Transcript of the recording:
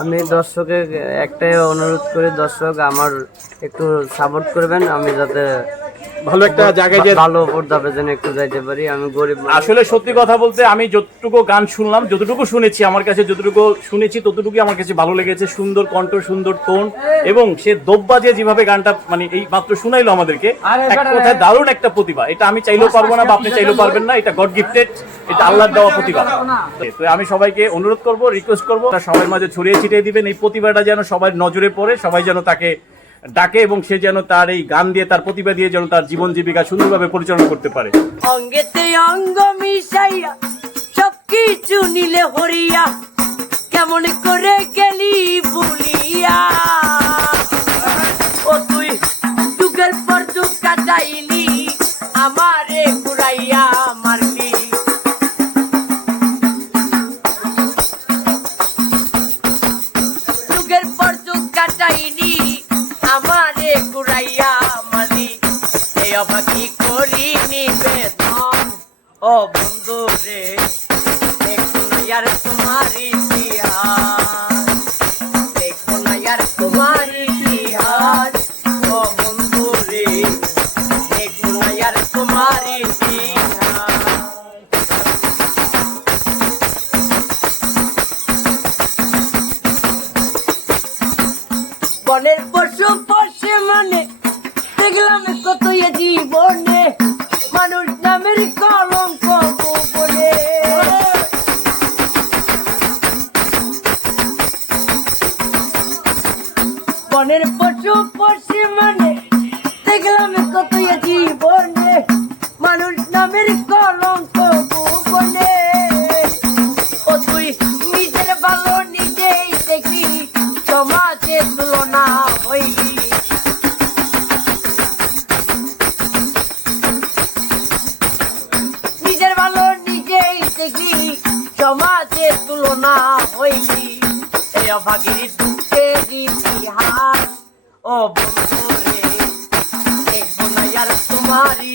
আমি দর্শকের একটাই অনুরোধ করি, দর্শক আমার একটু সাপোর্ট করবেন, আমি যাতে ভালো একটা জায়গায় যে ভালো উপর ধাপে যেন একটু যাইতে পারি। আমি গরিব মানুষ। আসলে সত্যি কথা বলতে আমি যতটুকু গান শুনলাম, যতটুকু শুনেছি, আমার কাছে যতটুকু শুনেছি ততটুকু আমার কাছে ভালো লেগেছে। সুন্দর কণ্ঠ, সুন্দর টোন, এবং সে দোববাজে যেভাবে গানটা মানে এই মাত্র শুনাইলো আমাদেরকে, এক কথায় দারুণ একটা প্রতিভা। এটা আমি চাইলেও পারবো না বা আপনি চাইলেও পারবেন না, এটা গড গিফটেড, এটা আল্লাহর দেওয়া প্রতিভা। তো আমি সবাইকে অনুরোধ করব, রিকোয়েস্ট করবো, সবার মাঝে ছড়িয়ে ছিটিয়ে দিবেন এই প্রতিভাটা, যেন সবাই নজরে পড়ে, সবাই যেন তাকে ডাকে এবং সে যেন তার এই গান দিয়ে, তার প্রতিভা দিয়ে যেন তার জীবন জীবিকা সুন্দরভাবে পরিচালনা করতে পারে। অঙ্গেতে অঙ্গ মিশাইয়া সবকিছু নিলে হরিয়া, কেমন করে গেলি ভুলিয়া, ও তুই যুগের পর যুগ কাটাইলি, আমারে ঘুরাইয়া মারলি। যুগের পর যুগ কাটাইলি, আমারে ঘুরাইয়া মারলি। এই অভাগী করি নিবেদন, ও বন্ধু রে, দেখো না यार तुम्हारी इतिहास, देखो ना यार तुम्हारी इतिहास, ও বন্ধু রে, দেখো না यार तुम्हारी इतिहास। বনের পশু পশে মানে দেখলাম কত এ জীবনে, মানুষ নামের কলঙ্ক গোপনে। বনের পশু পশে মানে দেখলাম কত এ জীবনে, মানুষ নামের কলঙ্ক গোপনে। ও তুই নিজের ভালো নিজেই দেখি, সমাজে তুলনা হইলি। নিজের ভালো নিজেই দেখি, সমাজে তুলনা হইলি। এই অভাগীর দুঃখের ইতিহাস, ও বন্ধু রে, দেখো না यार तुम्हारी